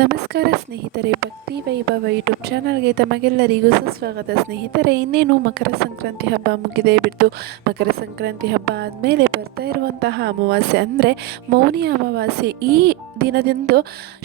ನಮಸ್ಕಾರ ಸ್ನೇಹಿತರೆ, ಭಕ್ತಿ ವೈಭವ ಯೂಟ್ಯೂಬ್ ಚಾನಲ್ಗೆ ತಮಗೆಲ್ಲರಿಗೂ ಸುಸ್ವಾಗತ. ಸ್ನೇಹಿತರೆ, ಇನ್ನೇನು ಮಕರ ಸಂಕ್ರಾಂತಿ ಹಬ್ಬ ಮುಗಿದೇ ಬಿಡ್ತು. ಮಕರ ಸಂಕ್ರಾಂತಿ ಹಬ್ಬ ಆದಮೇಲೆ ಬರ್ತಾ ಇರುವಂತಹ ಅಮಾವಾಸ್ಯೆ ಅಂದರೆ ಮೌನಿ ಅಮಾವಾಸ್ಯೆ. ಈ ದಿನದಂದು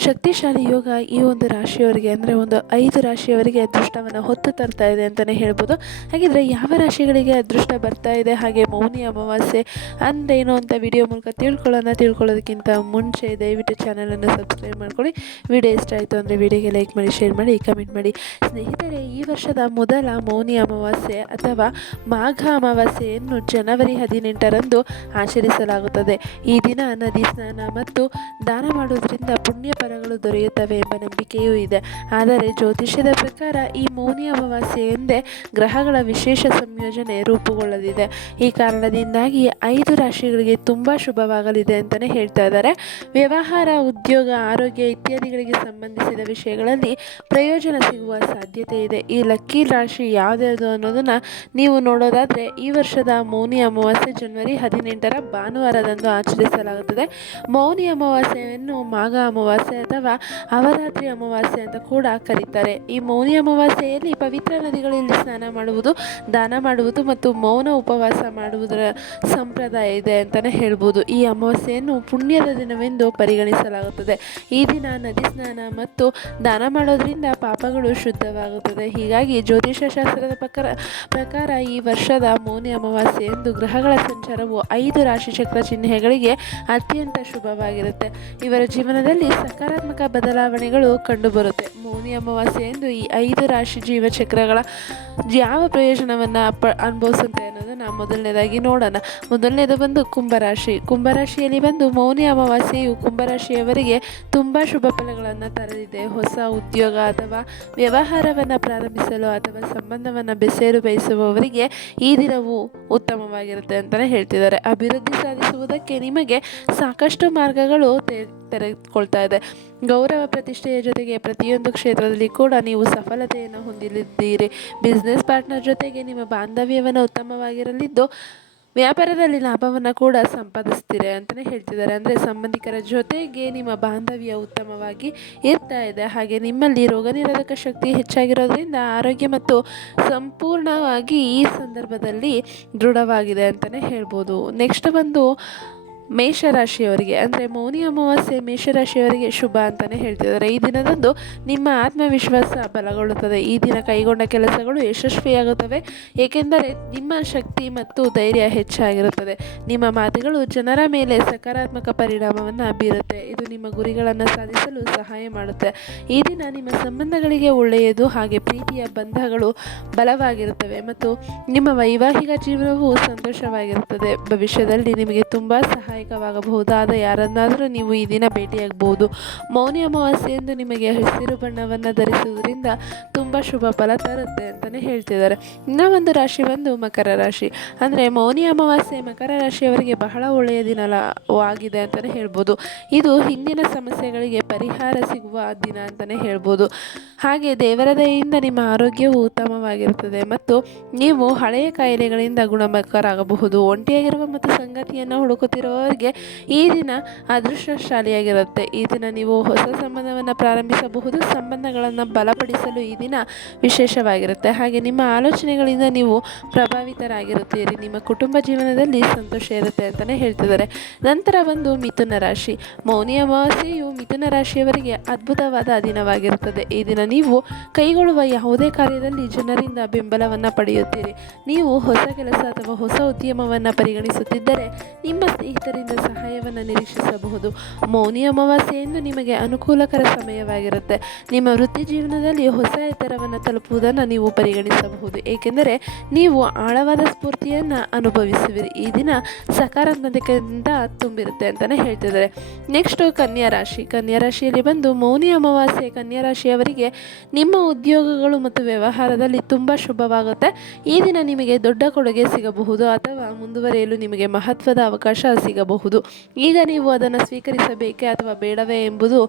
ಶಕ್ತಿಶಾಲಿ ಯೋಗ ಈ ಒಂದು ರಾಶಿಯವರಿಗೆ ಅಂದರೆ ಒಂದು ಐದು ರಾಶಿಯವರಿಗೆ ಅದೃಷ್ಟವನ್ನು ಹೊತ್ತು ತರ್ತಾ ಇದೆ ಅಂತಲೇ ಹೇಳ್ಬೋದು. ಹಾಗಿದ್ರೆ ಯಾವ ರಾಶಿಗಳಿಗೆ ಅದೃಷ್ಟ ಬರ್ತಾ ಇದೆ? ಹಾಗೆ ಮೌನಿ ಅಮಾವಾಸ್ಯೆ ಅಂದೇನು ಅಂತ ವಿಡಿಯೋ ಮೂಲಕ ತಿಳ್ಕೊಳ್ಳೋಣ. ತಿಳ್ಕೊಳ್ಳೋದಕ್ಕಿಂತ ಮುಂಚೆ ದಯವಿಟ್ಟು ಚಾನಲನ್ನು ಸಬ್ಸ್ಕ್ರೈಬ್ ಮಾಡ್ಕೊಳ್ಳಿ. ವಿಡಿಯೋ ಇಷ್ಟ ಆಯಿತು ಅಂದರೆ ವಿಡಿಯೋಗೆ ಲೈಕ್ ಮಾಡಿ ಶೇರ್ ಮಾಡಿ ಕಮೆಂಟ್ ಮಾಡಿ. ಸ್ನೇಹಿತರೆ, ಈ ವರ್ಷದ ಮೊದಲ ಮೌನಿ ಅಮಾವಾಸ್ಯೆ ಅಥವಾ ಮಾಘ ಅಮಾವಾಸ್ಯೆಯನ್ನು ಜನವರಿ ಹದಿನೆಂಟರಂದು ಆಚರಿಸಲಾಗುತ್ತದೆ. ಈ ದಿನ ನದಿ ಸ್ನಾನ ಮತ್ತು ದಾನ ಮಾಡುವುದರಿಂದ ಪುಣ್ಯ ಫಲಗಳು ದೊರೆಯುತ್ತವೆ ಎಂಬ ನಂಬಿಕೆಯೂ ಇದೆ. ಆದರೆ ಜ್ಯೋತಿಷ್ಯದ ಪ್ರಕಾರ ಈ ಮೌನಿ ಅಮಾವಾಸ್ಯೆ ಎಂದೇ ಗ್ರಹಗಳ ವಿಶೇಷ ಸಂಯೋಜನೆ ರೂಪುಗೊಳ್ಳಲಿದೆ. ಈ ಕಾರಣದಿಂದಾಗಿ ಐದು ರಾಶಿಗಳಿಗೆ ತುಂಬ ಶುಭವಾಗಲಿದೆ ಅಂತಲೇ ಹೇಳ್ತಾ ಇದ್ದಾರೆ. ವ್ಯವಹಾರ, ಉದ್ಯೋಗ, ಆರೋಗ್ಯ ಇತ್ಯಾದಿಗಳಿಗೆ ಸಂಬಂಧಿಸಿದ ವಿಷಯಗಳಲ್ಲಿ ಪ್ರಯೋಜನ ಸಿಗುವ ಸಾಧ್ಯತೆ ಇದೆ. ಈ ಲಕ್ಕಿ ರಾಶಿ ಯಾವುದ್ಯಾವುದು ಅನ್ನೋದನ್ನು ನೀವು ನೋಡೋದಾದರೆ ಈ ವರ್ಷದ ಮೌನಿ ಅಮಾವಾಸ್ಯೆ ಜನವರಿ ಹದಿನೆಂಟರ ಭಾನುವಾರದಂದು ಆಚರಿಸಲಾಗುತ್ತದೆ. ಮೌನಿ ಅಮಾವಾಸ್ಯೆಯನ್ನು ಮಾಘ ಅಮಾವಾಸ್ಯೆ ಅಥವಾ ಅವರಾತ್ರಿ ಅಮಾವಾಸ್ಯೆ ಅಂತ ಕೂಡ ಕರೀತಾರೆ. ಈ ಮೌನಿ ಅಮಾವಾಸ್ಯೆಯಲ್ಲಿ ಪವಿತ್ರ ನದಿಗಳಲ್ಲಿ ಸ್ನಾನ ಮಾಡುವುದು, ದಾನ ಮಾಡುವುದು ಮತ್ತು ಮೌನ ಉಪವಾಸ ಮಾಡುವುದರ ಸಂಪ್ರದಾಯ ಇದೆ ಅಂತಲೇ ಹೇಳ್ಬೋದು. ಈ ಅಮಾವಾಸ್ಯೆಯನ್ನು ಪುಣ್ಯದ ದಿನವೆಂದು ಪರಿಗಣಿಸಲಾಗುತ್ತದೆ. ಈ ದಿನ ನದಿ ಸ್ನಾನ ಮತ್ತು ದಾನ ಮಾಡೋದ್ರಿಂದ ಪಾಪಗಳು ಶುದ್ಧವಾಗುತ್ತದೆ. ಹೀಗಾಗಿ ಜ್ಯೋತಿಷ ಶಾಸ್ತ್ರದ ಪ್ರಕಾರ ಪ್ರಕಾರ ಈ ವರ್ಷದ ಮೌನಿ ಅಮಾವಾಸ್ಯೆ ಎಂದು ಗ್ರಹಗಳ ಸಂಚಾರವು ಐದು ರಾಶಿಚಕ್ರ ಚಿಹ್ನೆಗಳಿಗೆ ಅತ್ಯಂತ ಶುಭವಾಗಿರುತ್ತೆ. ಇವರ ಜೀವನದಲ್ಲಿ ಸಕಾರಾತ್ಮಕ ಬದಲಾವಣೆಗಳು ಕಂಡುಬರುತ್ತೆ. ಮೌನಿ ಅಮಾವಾಸ್ಯೆ ಎಂದು ಈ ಐದು ರಾಶಿ ಜೀವಚಕ್ರಗಳ ಯಾವ ಪ್ರಯೋಜನವನ್ನು ಪ ಅನುಭವಿಸುತ್ತೆ ಅನ್ನೋದನ್ನು ಮೊದಲನೇದಾಗಿ ನೋಡೋಣ. ಮೊದಲನೇದು ಬಂದು ಕುಂಭರಾಶಿ. ಕುಂಭರಾಶಿಯಲ್ಲಿ ಬಂದು ಮೌನಿ ಅಮಾವಾಸ್ಯೆಯು ಕುಂಭರಾಶಿಯವರಿಗೆ ತುಂಬ ಶುಭ ಫಲಗಳನ್ನು ತರಲಿದೆ ಹೊಸ ಉದ್ಯೋಗ ಅಥವಾ ವ್ಯವಹಾರವನ್ನು ಪ್ರಾರಂಭಿಸಲು ಅಥವಾ ಸಂಬಂಧವನ್ನು ಬೆಸೆಯಲು ಬಯಸುವವರಿಗೆ ಈ ದಿನವು ಉತ್ತಮವಾಗಿರುತ್ತೆ ಅಂತಲೇ ಹೇಳ್ತಿದ್ದಾರೆ. ಅಭಿವೃದ್ಧಿ ಸಾಧಿಸುವುದಕ್ಕೆ ನಿಮಗೆ ಸಾಕಷ್ಟು ಮಾರ್ಗಗಳು ತೆರೆದುಕೊಳ್ತಾ ಇದೆ. ಗೌರವ ಪ್ರತಿಷ್ಠೆಯ ಜೊತೆಗೆ ಪ್ರತಿಯೊಂದು ಕ್ಷೇತ್ರದಲ್ಲಿ ಕೂಡ ನೀವು ಸಫಲತೆಯನ್ನು ಹೊಂದಲಿದ್ದೀರಿ. ಬಿಸ್ನೆಸ್ ಪಾರ್ಟ್ನರ್ ಜೊತೆಗೆ ನಿಮ್ಮ ಬಾಂಧವ್ಯವನ್ನು ಉತ್ತಮವಾಗಿರಲಿದ್ದು, ವ್ಯಾಪಾರದಲ್ಲಿ ಲಾಭವನ್ನು ಕೂಡ ಸಂಪಾದಿಸ್ತೀರಿ ಅಂತಲೇ ಹೇಳ್ತಿದ್ದಾರೆ. ಅಂದರೆ ಸಂಬಂಧಿಕರ ಜೊತೆಗೆ ನಿಮ್ಮ ಬಾಂಧವ್ಯ ಉತ್ತಮವಾಗಿ ಇರ್ತಾ ಇದೆ. ಹಾಗೆ ನಿಮ್ಮಲ್ಲಿ ರೋಗ ನಿರೋಧಕ ಶಕ್ತಿ ಹೆಚ್ಚಾಗಿರೋದ್ರಿಂದ ಆರೋಗ್ಯ ಮತ್ತು ಸಂಪೂರ್ಣವಾಗಿ ಈ ಸಂದರ್ಭದಲ್ಲಿ ದೃಢವಾಗಿದೆ ಅಂತಲೇ ಹೇಳ್ಬೋದು. ನೆಕ್ಸ್ಟ್ ಬಂದು ಮೇಷರಾಶಿಯವರಿಗೆ, ಅಂದರೆ ಮೌನಿ ಅಮಾವಾಸ್ಯೆ ಮೇಷರಾಶಿಯವರಿಗೆ ಶುಭ ಅಂತಲೇ ಹೇಳ್ತಿದ್ದಾರೆ. ಈ ದಿನದಂದು ನಿಮ್ಮ ಆತ್ಮವಿಶ್ವಾಸ ಬಲಗೊಳ್ಳುತ್ತದೆ. ಈ ದಿನ ಕೈಗೊಂಡ ಕೆಲಸಗಳು ಯಶಸ್ವಿಯಾಗುತ್ತವೆ. ಏಕೆಂದರೆ ನಿಮ್ಮ ಶಕ್ತಿ ಮತ್ತು ಧೈರ್ಯ ಹೆಚ್ಚಾಗಿರುತ್ತದೆ. ನಿಮ್ಮ ಮಾತುಗಳು ಜನರ ಮೇಲೆ ಸಕಾರಾತ್ಮಕ ಪರಿಣಾಮವನ್ನು ಬೀರುತ್ತೆ. ಇದು ನಿಮ್ಮ ಗುರಿಗಳನ್ನು ಸಾಧಿಸಲು ಸಹಾಯ ಮಾಡುತ್ತೆ. ಈ ದಿನ ನಿಮ್ಮ ಸಂಬಂಧಗಳಿಗೆ ಒಳ್ಳೆಯದು ಹಾಗೆ ಪ್ರೀತಿಯ ಬಂಧಗಳು ಬಲವಾಗಿರುತ್ತವೆ ಮತ್ತು ನಿಮ್ಮ ವೈವಾಹಿಕ ಜೀವನವು ಸಂತೋಷವಾಗಿರುತ್ತದೆ. ಭವಿಷ್ಯದಲ್ಲಿ ನಿಮಗೆ ತುಂಬ ಸಹಾಯ ಸಹಾಯಕವಾಗಬಹುದಾದ ಯಾರನ್ನಾದರೂ ನೀವು ಈ ದಿನ ಭೇಟಿಯಾಗಬಹುದು. ಮೌನಿ ಅಮಾವಾಸ್ಯೆಯಂದು ನಿಮಗೆ ಹಸಿರು ಬಣ್ಣವನ್ನು ಧರಿಸುವುದರಿಂದ ತುಂಬ ಶುಭ ಫಲ ತರುತ್ತೆ ಅಂತಲೇ ಹೇಳ್ತಿದ್ದಾರೆ. ಇನ್ನೂ ಒಂದು ರಾಶಿ ಬಂದು ಮಕರ ರಾಶಿ. ಅಂದರೆ ಮೌನಿ ಅಮಾವಾಸ್ಯೆ ಮಕರ ರಾಶಿಯವರಿಗೆ ಬಹಳ ಒಳ್ಳೆಯ ದಿನ ಆಗಿದೆ ಅಂತಲೇ ಹೇಳ್ಬೋದು. ಇದು ಹಿಂದಿನ ಸಮಸ್ಯೆಗಳಿಗೆ ಪರಿಹಾರ ಸಿಗುವ ದಿನ ಅಂತಲೇ ಹೇಳ್ಬೋದು. ಹಾಗೆ ದೇವರ ದಯೆಯಿಂದ ನಿಮ್ಮ ಆರೋಗ್ಯವು ಉತ್ತಮವಾಗಿರುತ್ತದೆ ಮತ್ತು ನೀವು ಹಳೆಯ ಕಾಯಿಲೆಗಳಿಂದ ಗುಣಮುಖರಾಗಬಹುದು. ಒಂಟಿಯಾಗಿರುವ ಮತ್ತು ಸಂಗತಿಯನ್ನು ಹುಡುಕುತ್ತಿರುವವರಿಗೆ ಈ ದಿನ ಅದೃಷ್ಟಶಾಲಿಯಾಗಿರುತ್ತೆ. ಈ ದಿನ ನೀವು ಹೊಸ ಸಂಬಂಧವನ್ನು ಪ್ರಾರಂಭಿಸಬಹುದು, ಸಂಬಂಧಗಳನ್ನು ಬಲಪಡಿಸಲು ಈ ದಿನ ವಿಶೇಷವಾಗಿರುತ್ತೆ. ಹಾಗೆ ನಿಮ್ಮ ಆಲೋಚನೆಗಳಿಂದ ನೀವು ಪ್ರಭಾವಿತರಾಗಿರುತ್ತೀರಿ. ನಿಮ್ಮ ಕುಟುಂಬ ಜೀವನದಲ್ಲಿ ಸಂತೋಷ ಇರುತ್ತೆ ಅಂತಲೇ ಹೇಳ್ತಿದ್ದಾರೆ. ನಂತರ ಒಂದು ಮಿಥುನ ರಾಶಿ. ಮೌನಿ ಅಮಾವಾಸ್ಯೆಯು ಮಿಥುನ ರಾಶಿಯವರಿಗೆ ಅದ್ಭುತವಾದ ದಿನವಾಗಿರುತ್ತದೆ. ಈ ದಿನ ನೀವು ಕೈಗೊಳ್ಳುವ ಯಾವುದೇ ಕಾರ್ಯದಲ್ಲಿ ಜನರಿಂದ ಬೆಂಬಲವನ್ನು ಪಡೆಯುತ್ತೀರಿ. ನೀವು ಹೊಸ ಕೆಲಸ ಅಥವಾ ಹೊಸ ಉದ್ಯಮವನ್ನು ಪರಿಗಣಿಸುತ್ತಿದ್ದರೆ ನಿಮ್ಮ ಸ್ನೇಹಿತರಿಂದ ಸಹಾಯವನ್ನು ನಿರೀಕ್ಷಿಸಬಹುದು. ಮೌನಿ ಅಮಾವಾಸ್ಯೆಯೆಂದು ನಿಮಗೆ ಅನುಕೂಲಕರ ಸಮಯವಾಗಿರುತ್ತೆ. ನಿಮ್ಮ ವೃತ್ತಿ ಜೀವನದಲ್ಲಿ ಹೊಸ ಎತ್ತರವನ್ನು ತಲುಪುವುದನ್ನು ನೀವು ಪರಿಗಣಿಸಬಹುದು. ಏಕೆಂದರೆ ನೀವು ಆಳವಾದ ಸ್ಫೂರ್ತಿಯನ್ನು ಅನುಭವಿಸುವಿರಿ. ಈ ದಿನ ಸಕಾರಾತ್ಮಕತೆಯಿಂದ ತುಂಬಿರುತ್ತೆ ಅಂತಲೇ ಹೇಳ್ತಿದ್ದಾರೆ. ನೆಕ್ಸ್ಟು ಕನ್ಯಾ ರಾಶಿ. ಕನ್ಯಾ ರಾಶಿಯಲ್ಲಿ ಬಂದು ಮೌನಿ ಅಮಾವಾಸ್ಯೆ ಕನ್ಯಾ ರಾಶಿಯವರಿಗೆ ನಿಮ್ಮ ಉದ್ಯೋಗಗಳು ಮತ್ತು ವ್ಯವಹಾರದಲ್ಲಿ ತುಂಬ ಶುಭವಾಗುತ್ತೆ. ಈ ದಿನ ನಿಮಗೆ ದೊಡ್ಡ ಕೊಡುಗೆ ಸಿಗಬಹುದು. ಅಥವಾ ಮುಂದುವರಿಯಲು ನಿಮಗೆ ಮಹತ್ವದ ಅವಕಾಶ ಸಿಗಬಹುದು. ಸಿಗಬಹುದು ಈಗ ನೀವು ಅದನ್ನು ಸ್ವೀಕರಿಸಬೇಕೇ ಅಥವಾ ಬೇಡವೇ ಎಂಬುದು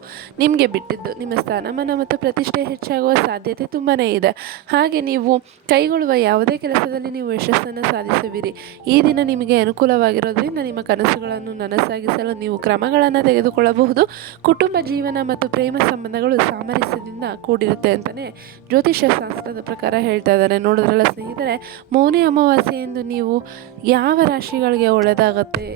ನಿಮಗೆ ಬಿಟ್ಟಿದ್ದು. ನಿಮ್ಮ ಸ್ಥಾನಮಾನ ಮತ್ತು ಪ್ರತಿಷ್ಠೆ ಹೆಚ್ಚಾಗುವ ಸಾಧ್ಯತೆ ತುಂಬಾ ಇದೆ. ಹಾಗೆ ನೀವು ಕೈಗೊಳ್ಳುವ ಯಾವುದೇ ಕೆಲಸದಲ್ಲಿ ನೀವು ಯಶಸ್ಸನ್ನು ಸಾಧಿಸುವಿರಿ ಈ ದಿನ ನಿಮಗೆ ಅನುಕೂಲವಾಗಿರೋದ್ರಿಂದ ನಿಮ್ಮ ಕನಸುಗಳನ್ನು ನನಸಾಗಿಸಲು ನೀವು ಕ್ರಮಗಳನ್ನು ತೆಗೆದುಕೊಳ್ಳಬಹುದು. ಕುಟುಂಬ ಜೀವನ ಮತ್ತು ಪ್ರೇಮ ಸಂಬಂಧಗಳು ಸಾಮರಸ್ಯದಿಂದ ಕೂಡಿರುತ್ತೆ ಅಂತಲೇ ಜ್ಯೋತಿಷ್ಯ ಶಾಸ್ತ್ರದ ಪ್ರಕಾರ ಹೇಳ್ತಾ ಇದ್ದಾರೆ ನೋಡಿದ್ರಲ್ಲ ಸ್ನೇಹಿತರೆ, ಮೌನಿ ಅಮಾವಾಸ್ಯೆ ಎಂದು ನೀವು ಯಾವ ರಾಶಿಗಳಿಗೆ ಒಳ್ಳೆಯದಾಗತ್ತೆ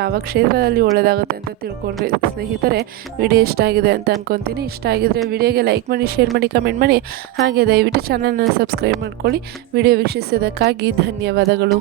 ಯಾವ ಕ್ಷೇತ್ರದಲ್ಲಿ ಒಳ್ಳೆಯದಾಗುತ್ತೆ ಅಂತ ತಿಳ್ಕೊಂಡ್ರೆ ಸ್ನೇಹಿತರೆ, ವಿಡಿಯೋ ಇಷ್ಟ ಆಗಿದೆ ಅಂತ ಅನ್ಕೊತೀನಿ. ಇಷ್ಟ ಆಗಿದ್ರೆ ವಿಡಿಯೋಗೆ ಲೈಕ್ ಮಾಡಿ ಶೇರ್ ಮಾಡಿ ಕಮೆಂಟ್ ಮಾಡಿ. ಹಾಗೆ ದಯವಿಟ್ಟು ಚಾನಲ್ನ ಸಬ್ಸ್ಕ್ರೈಬ್ ಮಾಡ್ಕೊಳ್ಳಿ. ವಿಡಿಯೋ ವೀಕ್ಷಿಸೋದಕ್ಕಾಗಿ ಧನ್ಯವಾದಗಳು.